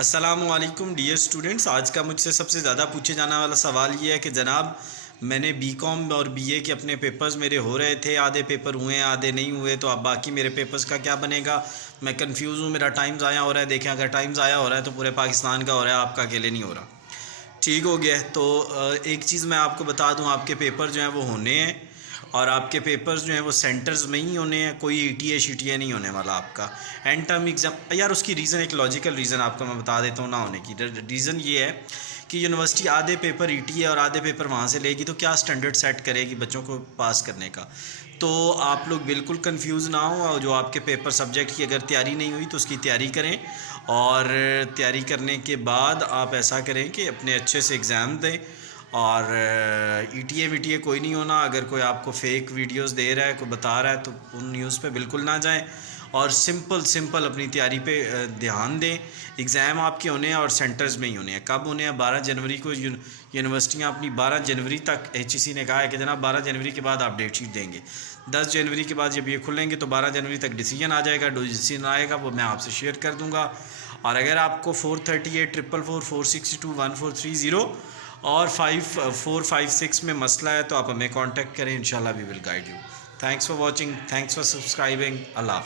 अस्सलामुअलैकुम dear students. आज का मुझसे सबसे ज़्यादा पूछे जाने वाला सवाल ये है कि जनाब मैंने बीकॉम और बीए के अपने पेपर्स मेरे हो रहे थे, आधे पेपर हुए हैं आधे नहीं हुए, तो अब बाकी मेरे पेपर्स का क्या बनेगा। मैं कंफ्यूज हूँ, मेरा टाइम ज़ाया हो रहा है। देखें, अगर टाइम ज़ाया हो रहा है तो पूरे पाकिस्तान का हो रहा है, आपका अकेले नहीं हो रहा। ठीक हो गया है। तो एक चीज़ मैं आपको बता दूं, आपके पेपर जो हैं वो होने हैं और आपके पेपर्स जो हैं वो सेंटर्स में ही होने हैं। कोई ईटीए शीटीए नहीं होने वाला आपका एंड टर्म एग्ज़ाम। यार उसकी रीज़न, एक लॉजिकल रीज़न आपको मैं बता देता हूँ ना होने की। रीज़न ये है कि यूनिवर्सिटी आधे पेपर ईटीए और आधे पेपर वहाँ से लेगी, तो क्या स्टैंडर्ड सेट करेगी बच्चों को पास करने का। तो आप लोग बिल्कुल कंफ्यूज ना हो, और जो आपके पेपर सब्जेक्ट की अगर तैयारी नहीं हुई तो उसकी तैयारी करें, और तैयारी करने के बाद आप ऐसा करें कि अपने अच्छे से एग्ज़ाम दें। और ईटीए वीटीए कोई नहीं होना। अगर कोई आपको फेक वीडियोस दे रहा है, कोई बता रहा है, तो उन न्यूज़ पे बिल्कुल ना जाएं और सिंपल अपनी तैयारी पे ध्यान दें। एग्ज़ाम आपके होने हैं और सेंटर्स में ही होने हैं। कब होने हैं? 12 जनवरी को। यूनिवर्सिटियाँ अपनी 12 जनवरी तक, एचईसी ने कहा है कि जनाब 12 जनवरी के बाद आप डेट शीट देंगे। 10 जनवरी के बाद जब ये खुलेंगे तो 12 जनवरी तक डिसीजन आ जाएगा। डिसीजन आएगा वो मैं आपसे शेयर कर दूँगा। और अगर आपको 438 444 462 1430 और 5456 में मसला है तो आप हमें कांटेक्ट करें। इंशाल्लाह we will guide you. Thanks for watching, thanks for subscribing. Allah.